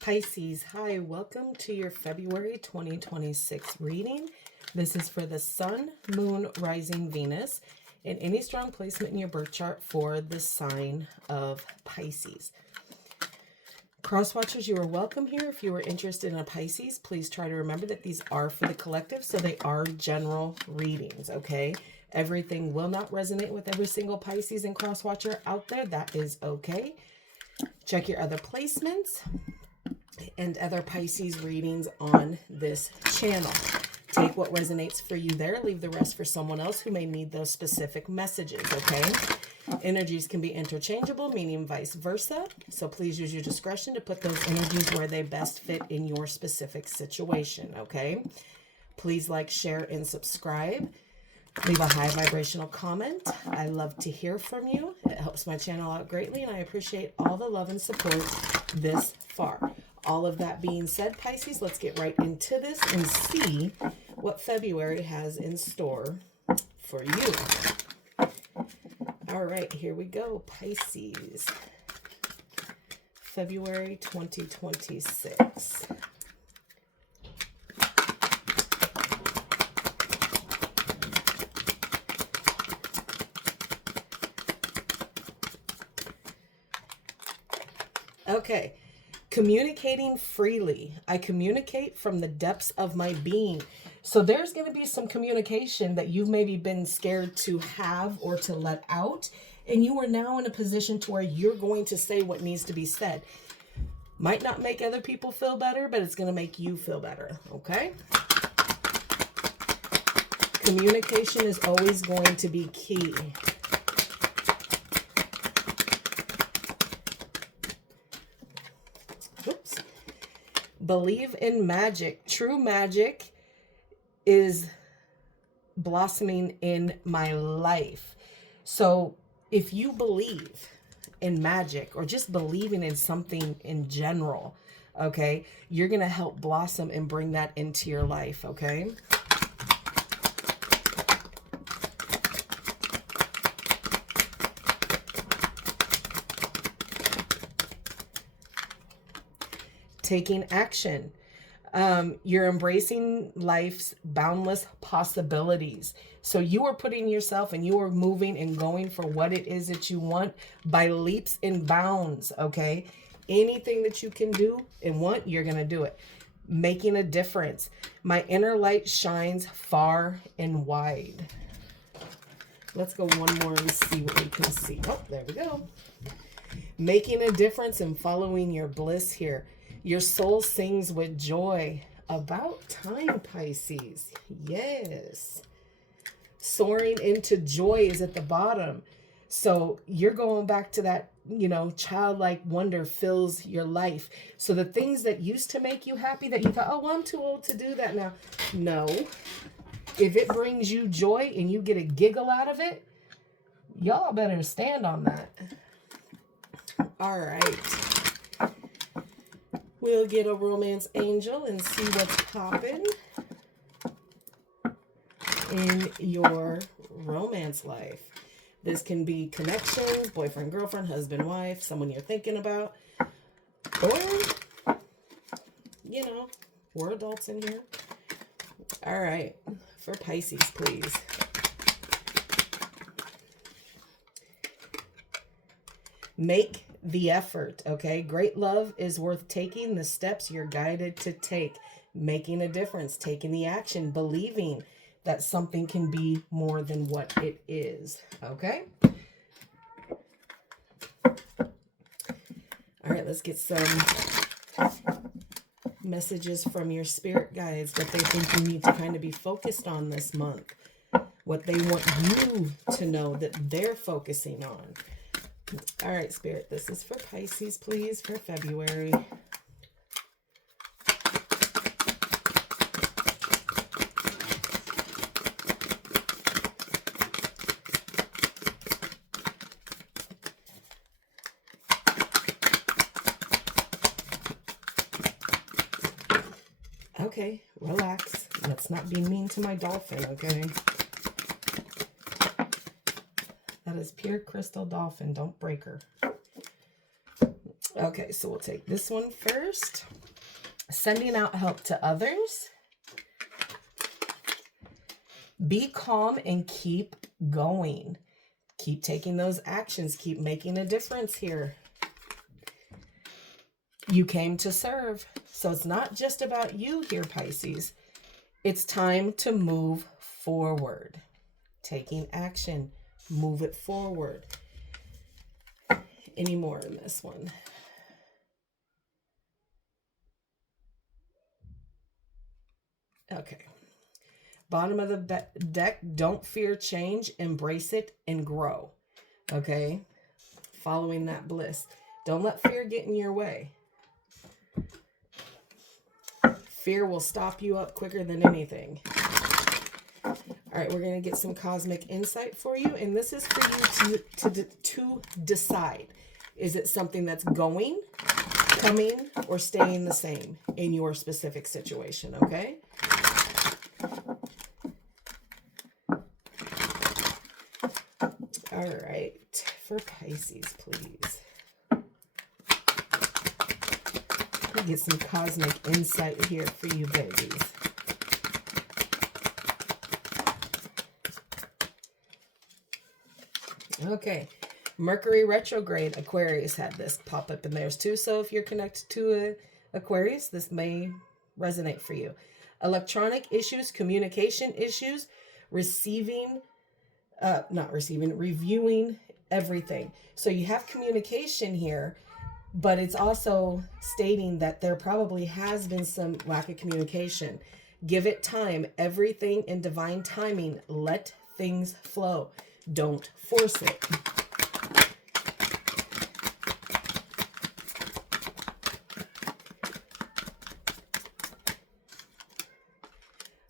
Pisces, hi, welcome to your February 2026 reading. This is for the Sun, Moon, Rising, Venus, and any strong placement in your birth chart for the sign of Pisces. Crosswatchers, you are welcome here. If you are interested in a Pisces, please try to remember that these are for the collective, so they are general readings, okay? Everything will not resonate with every single Pisces and Crosswatcher out there. That is okay. Check your other placements and other Pisces readings on this channel. Take what resonates for you there. Leave the rest for someone else who may need those specific messages, okay? Energies can be interchangeable, meaning vice versa. So please use your discretion to put those energies where they best fit in your specific situation, okay? Please like, share, and subscribe. Leave a high vibrational comment. I love to hear from you. It helps my channel out greatly, and I appreciate all the love and support this far. All of that being said, Pisces, let's get right into this and see what February has in store for you. All right, here we go, Pisces. February 2026. Okay. Communicating freely. I communicate from the depths of my being. So there's going to be some communication that you've maybe been scared to have or to let out. And you are now in a position to where you're going to say what needs to be said. Might not make other people feel better, but it's going to make you feel better. Okay? Communication is always going to be key. Believe in magic. True magic is blossoming in my life. So if you believe in magic or just believing in something in general, okay, you're going to help blossom and bring that into your life, okay? Taking action. You're embracing life's boundless possibilities. So you are putting yourself and you are moving and going for what it is that you want by leaps and bounds, okay? Anything that you can do and want, you're going to do it. Making a difference. My inner light shines far and wide. Let's go one more and see what we can see. Oh, there we go. Making a difference and following your bliss here. Your soul sings with joy. About time, Pisces. Yes. Soaring into joy is at the bottom. So you're going back to that, childlike wonder fills your life. So the things that used to make you happy that you thought, oh, I'm too old to do that now. No. If it brings you joy and you get a giggle out of it, y'all better stand on that. All right. We'll get a romance angel and see what's popping in your romance life. This can be connections, boyfriend, girlfriend, husband, wife, someone you're thinking about. Or, we're adults in here. All right. For Pisces, please. Make the effort, okay? Great love is worth taking the steps you're guided to take. Making a difference, taking the action, believing that something can be more than what it is, okay? All right, let's get some messages from your spirit guides, what they think you need to kind of be focused on this month, what they want you to know that they're focusing on. All right, Spirit, this is for Pisces, please, for February. Okay, relax. Let's not be mean to my dolphin, okay? That is pure crystal dolphin. Don't break her. Okay, so we'll take this one first. Sending out help to others. Be calm and keep going. Keep taking those actions. Keep making a difference here. You came to serve. So it's not just about you here, Pisces. It's time to move forward. Taking action. Move it forward. Any more in this one? Okay. Bottom of the deck, don't fear change, embrace it, and grow. Okay? Following that bliss. Don't let fear get in your way. Fear will stop you up quicker than anything. All right, we're going to get some cosmic insight for you, and this is for you to decide. Is it something that's going, coming, or staying the same in your specific situation, okay? All right, for Pisces, please. Let me get some cosmic insight here for you, babies. Okay, Mercury retrograde. Aquarius had this pop up in theirs too. So if you're connected to Aquarius, this may resonate for you. Electronic issues, communication issues, reviewing everything. So you have communication here, but it's also stating that there probably has been some lack of communication. Give it time. Everything in divine timing. Let things flow. Don't force it.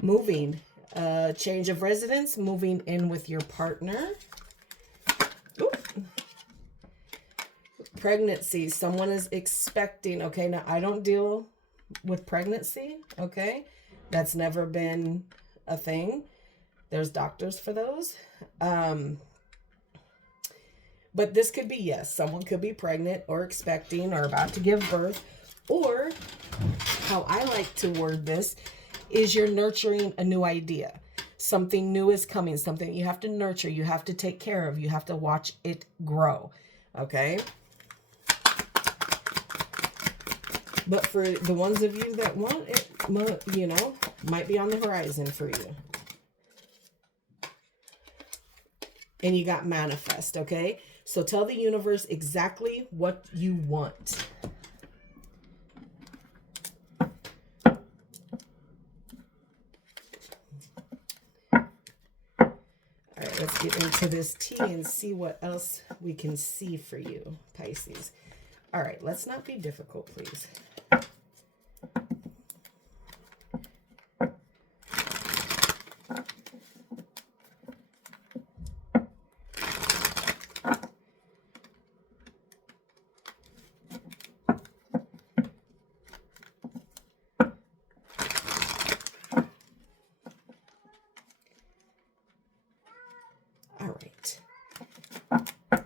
Moving. Change of residence. Moving in with your partner. Oop. Pregnancy. Someone is expecting. Okay, now I don't deal with pregnancy. Okay, that's never been a thing. There's doctors for those. But this could be, yes, someone could be pregnant or expecting or about to give birth. Or how I like to word this is you're nurturing a new idea. Something new is coming, something you have to nurture, you have to take care of, you have to watch it grow. Okay? But for the ones of you that want it, you know, might be on the horizon for you. And you got manifest, okay? So tell the universe exactly what you want. All right, let's get into this tea and see what else we can see for you, Pisces. All right, let's not be difficult, please.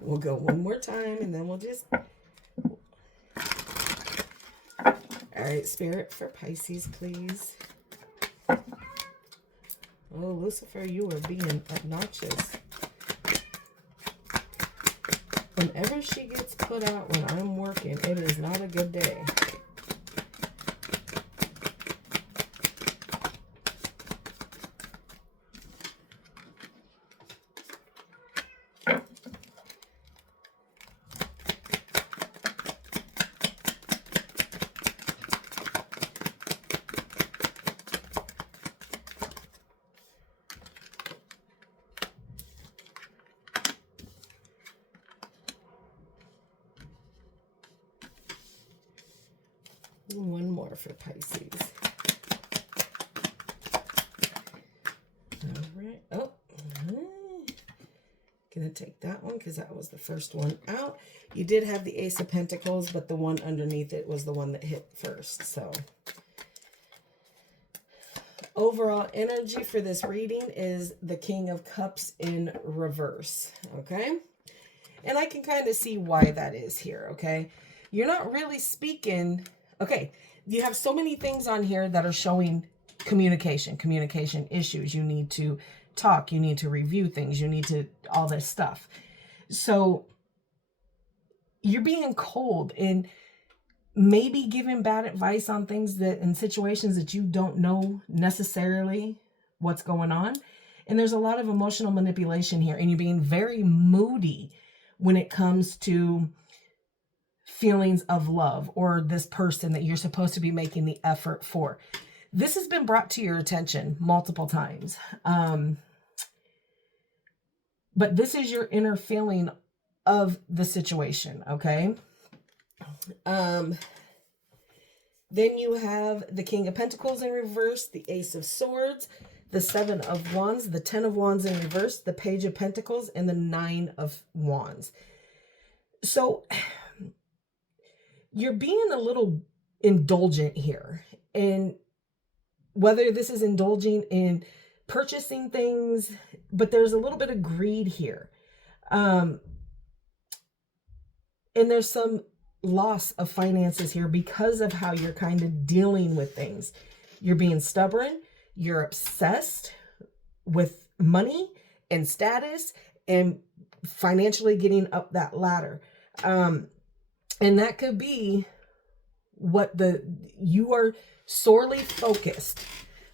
We'll go one more time and then we'll just... All right, Spirit for Pisces, please. Oh, Lucifer, you are being obnoxious. Whenever she gets put out when I'm working, it is not a good day. One more for Pisces. All right. Oh, gonna take that one because that was the first one out. You did have the Ace of Pentacles, but the one underneath it was the one that hit first. So overall energy for this reading is the King of Cups in reverse. Okay. And I can kind of see why that is here. Okay. you're not really speaking. Okay, you have so many things on here that are showing communication issues. You need to talk, you need to review things, you need to all this stuff. So you're being cold and maybe giving bad advice on things that in situations that you don't know necessarily what's going on. And there's a lot of emotional manipulation here, and you're being very moody when it comes to feelings of love or this person that you're supposed to be making the effort for. This has been brought to your attention multiple times. But this is your inner feeling of the situation, okay? Then you have the King of Pentacles in reverse, the Ace of Swords, the Seven of Wands, the Ten of Wands in reverse, the Page of Pentacles, and the Nine of Wands. So you're being a little indulgent here. And whether this is indulging in purchasing things, but there's a little bit of greed here. And there's some loss of finances here because of how you're kind of dealing with things. You're being stubborn. You're obsessed with money and status and financially getting up that ladder. And that could be what you are sorely focused.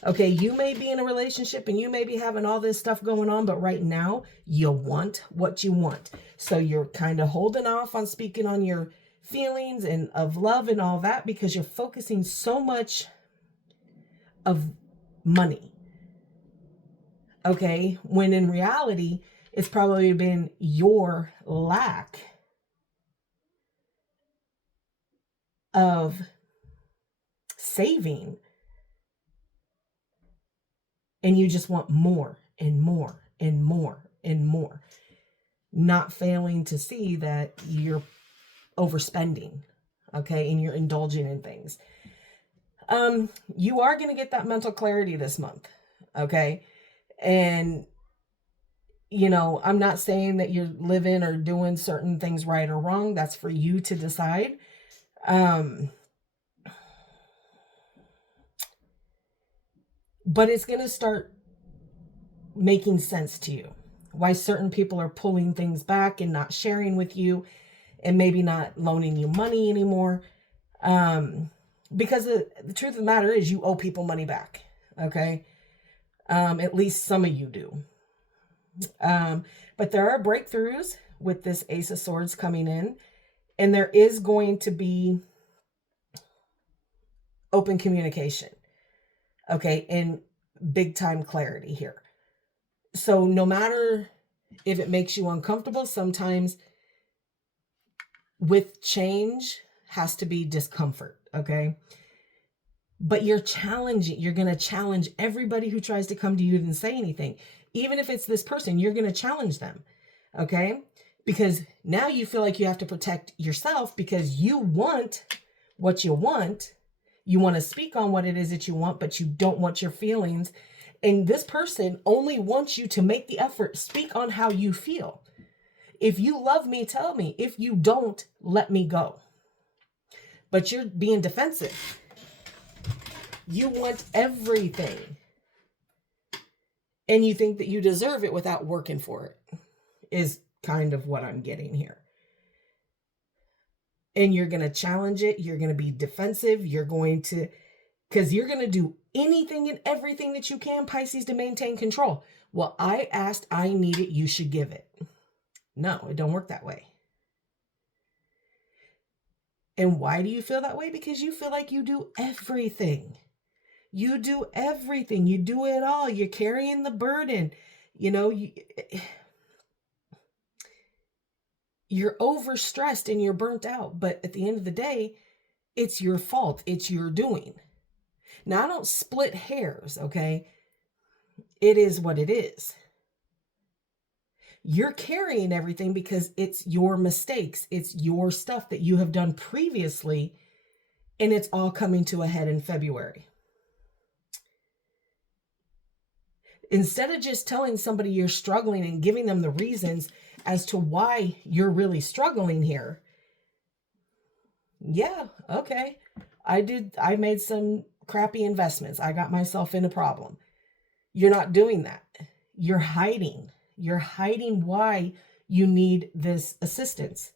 Okay, you may be in a relationship and you may be having all this stuff going on, but right now you want what you want. So you're kind of holding off on speaking on your feelings and of love and all that because you're focusing so much of money. Okay, when in reality, it's probably been your lack of saving, and you just want more and more and more and more, not failing to see that you're overspending, okay, and you're indulging in things. You are going to get that mental clarity this month, okay? And, you know, I'm not saying that you're living or doing certain things right or wrong. That's for you to decide. But it's going to start making sense to you. Why certain people are pulling things back and not sharing with you and maybe not loaning you money anymore. Because the truth of the matter is you owe people money back. Okay. At least some of you do. But there are breakthroughs with this Ace of Swords coming in, and there is going to be open communication. Okay. And big time clarity here. So no matter if it makes you uncomfortable, sometimes with change has to be discomfort. Okay. But you're going to challenge everybody who tries to come to you and say anything. Even if it's this person, you're going to challenge them. Okay. Because now you feel like you have to protect yourself because you want what you want. You want to speak on what it is that you want, but you don't want your feelings. And this person only wants you to make the effort, speak on how you feel. If you love me, tell me. If you don't, let me go. But you're being defensive. You want everything. And you think that you deserve it without working for it, is kind of what I'm getting here. And you're going to challenge it. You're going to be defensive. Because you're going to do anything and everything that you can, Pisces, to maintain control. Well, I asked, I need it, you should give it. No, it don't work that way. And why do you feel that way? Because you feel like you do everything. You do everything. You do it all. You're carrying the burden. You know, you're overstressed and you're burnt out. But at the end of the day, it's your fault. It's your doing. Now, I don't split hairs, okay? It is what it is. You're carrying everything because it's your mistakes. It's your stuff that you have done previously, and it's all coming to a head in February. Instead of just telling somebody you're struggling and giving them the reasons as to why you're really struggling here, Yeah, okay. I made some crappy investments. I got myself in a problem. You're not doing that. You're hiding. You're hiding why you need this assistance.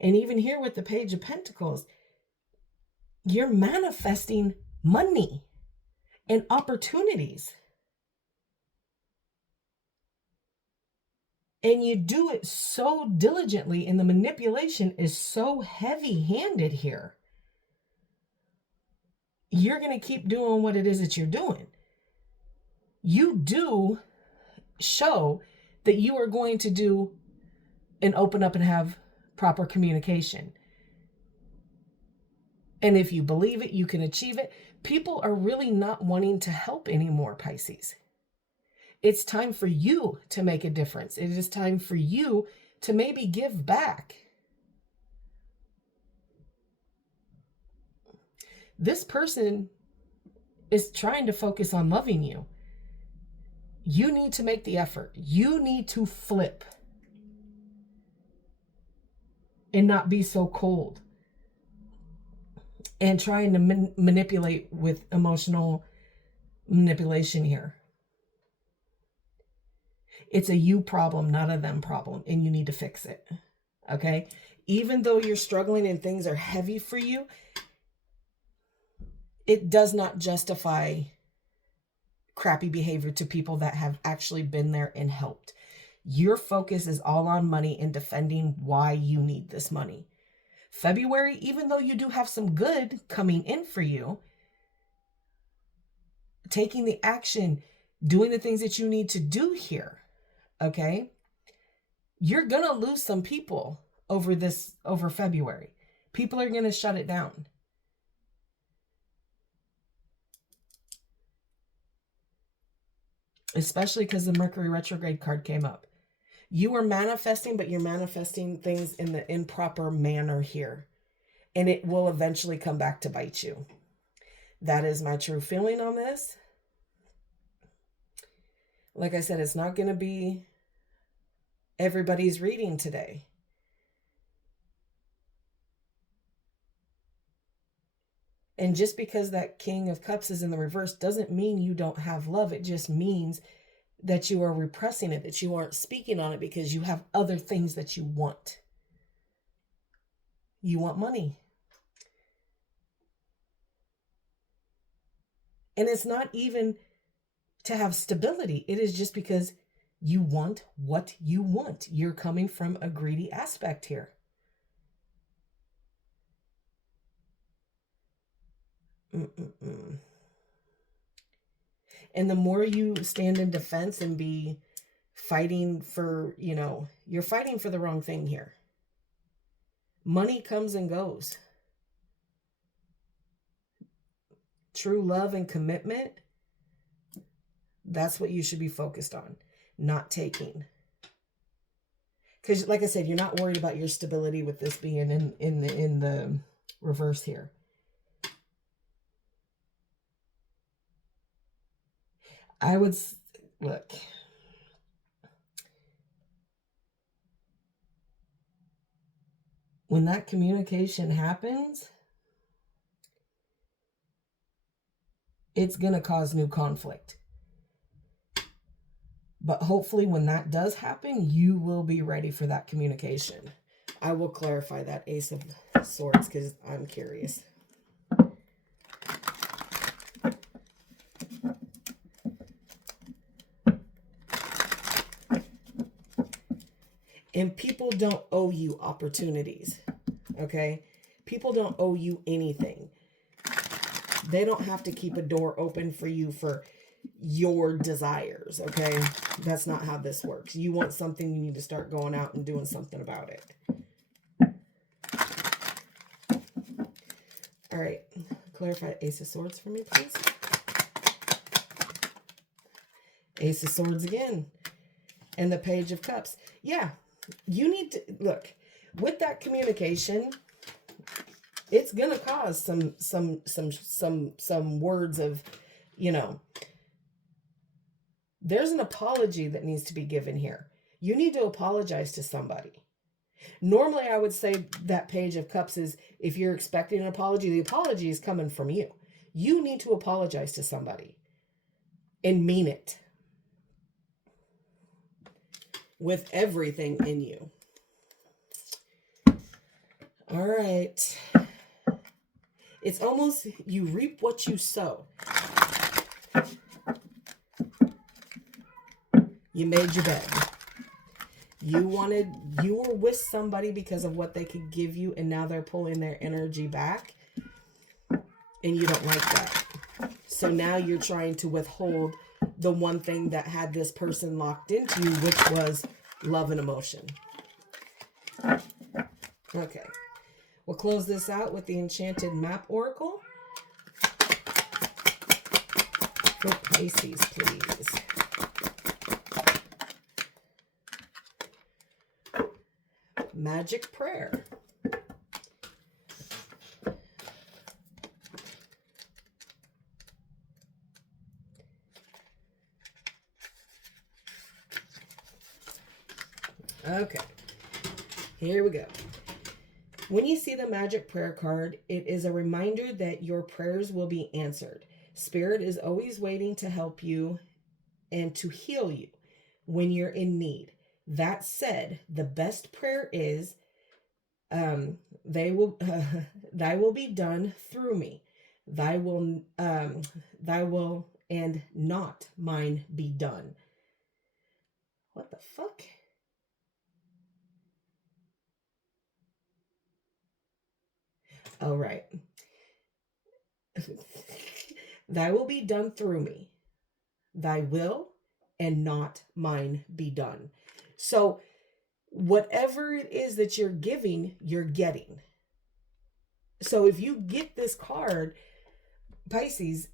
And even here with the Page of Pentacles, you're manifesting money and opportunities. And you do it so diligently, and the manipulation is so heavy-handed here. You're going to keep doing what it is that you're doing. You do show that you are going to do and open up and have proper communication. And if you believe it, you can achieve it. People are really not wanting to help anymore, Pisces. It's time for you to make a difference. It is time for you to maybe give back. This person is trying to focus on loving you. You need to make the effort. You need to flip and not be so cold and trying to manipulate with emotional manipulation here. It's a you problem, not a them problem, and you need to fix it. Okay? Even though you're struggling and things are heavy for you, it does not justify crappy behavior to people that have actually been there and helped. Your focus is all on money and defending why you need this money. February, even though you do have some good coming in for you, taking the action, doing the things that you need to do here, okay? You're going to lose some people over February. People are going to shut it down. Especially because the Mercury retrograde card came up. You are manifesting, but you're manifesting things in the improper manner here. And it will eventually come back to bite you. That is my true feeling on this. Like I said, it's not going to be everybody's reading today. And just because that King of Cups is in the reverse doesn't mean you don't have love. It just means that you are repressing it, that you aren't speaking on it because you have other things that you want. You want money. And it's not even to have stability. It is just because you want what you want. You're coming from a greedy aspect here. And the more you stand in defense and be fighting for, you're fighting for the wrong thing here. Money comes and goes. True love and commitment, that's what you should be focused on, not taking. Because like I said, you're not worried about your stability with this being in the reverse here. I would look. When that communication happens, it's going to cause new conflict. But hopefully when that does happen, you will be ready for that communication. I will clarify that Ace of Swords because I'm curious. And people don't owe you opportunities, okay? People don't owe you anything. They don't have to keep a door open for you for your desires, okay? That's not how this works. You want something, you need to start going out and doing something about it. All right, clarify Ace of Swords for me, please. Ace of Swords again. And the Page of Cups. Yeah, you need to, look, with that communication, it's going to cause some words of, there's an apology that needs to be given here. You need to apologize to somebody. Normally, I would say that Page of Cups is, if you're expecting an apology, the apology is coming from you. You need to apologize to somebody and mean it with everything in you. All right. It's almost you reap what you sow. You made your bed. You were with somebody because of what they could give you, and now they're pulling their energy back, and you don't like that. So now you're trying to withhold the one thing that had this person locked into you, which was love and emotion. Okay. We'll close this out with the Enchanted Map Oracle. For Pisces, please. Magic Prayer. Okay, here we go. When you see the Magic Prayer card, it is a reminder that your prayers will be answered. Spirit is always waiting to help you and to heal you when you're in need. That said, the best prayer is, thy will be done through me. Thy will and not mine be done. What the fuck? All right. Thy will be done through me. Thy will and not mine be done. So whatever it is that you're giving, you're getting. So if you get this card, Pisces,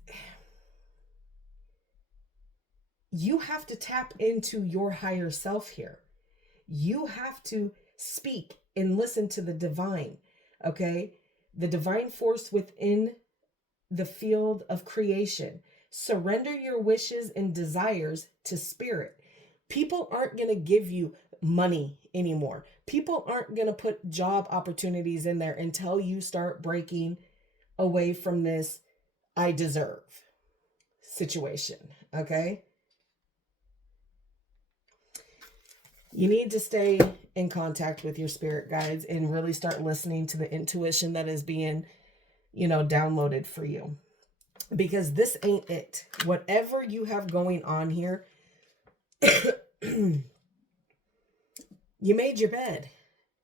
you have to tap into your higher self here. You have to speak and listen to the divine, okay? The divine force within the field of creation. Surrender your wishes and desires to spirit. People aren't going to give you money anymore. People aren't going to put job opportunities in there until you start breaking away from this I deserve situation, okay? You need to stay in contact with your spirit guides and really start listening to the intuition that is being, downloaded for you. Because this ain't it. Whatever you have going on here, you made your bed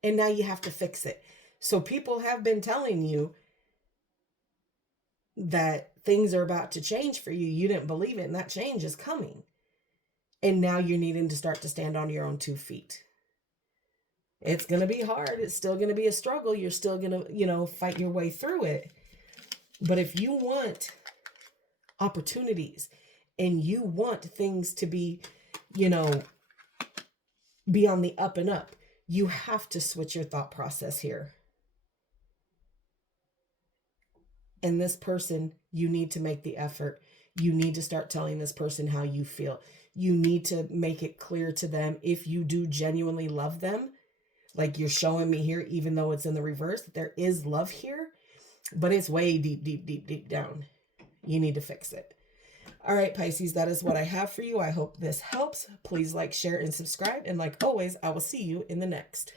and now you have to fix it. So people have been telling you that things are about to change for you. You didn't believe it, and that change is coming. And now you're needing to start to stand on your own 2 feet. It's going to be hard. It's still going to be a struggle. You're still going to, fight your way through it. But if you want opportunities and you want things to be, be on the up and up, you have to switch your thought process here. And this person, you need to make the effort. You need to start telling this person how you feel. You need to make it clear to them, if you do genuinely love them, like you're showing me here, even though it's in the reverse, that there is love here, but it's way deep, deep, deep, deep down. You need to fix it. All right, Pisces, that is what I have for you. I hope this helps. Please like, share, and subscribe. And like always, I will see you in the next.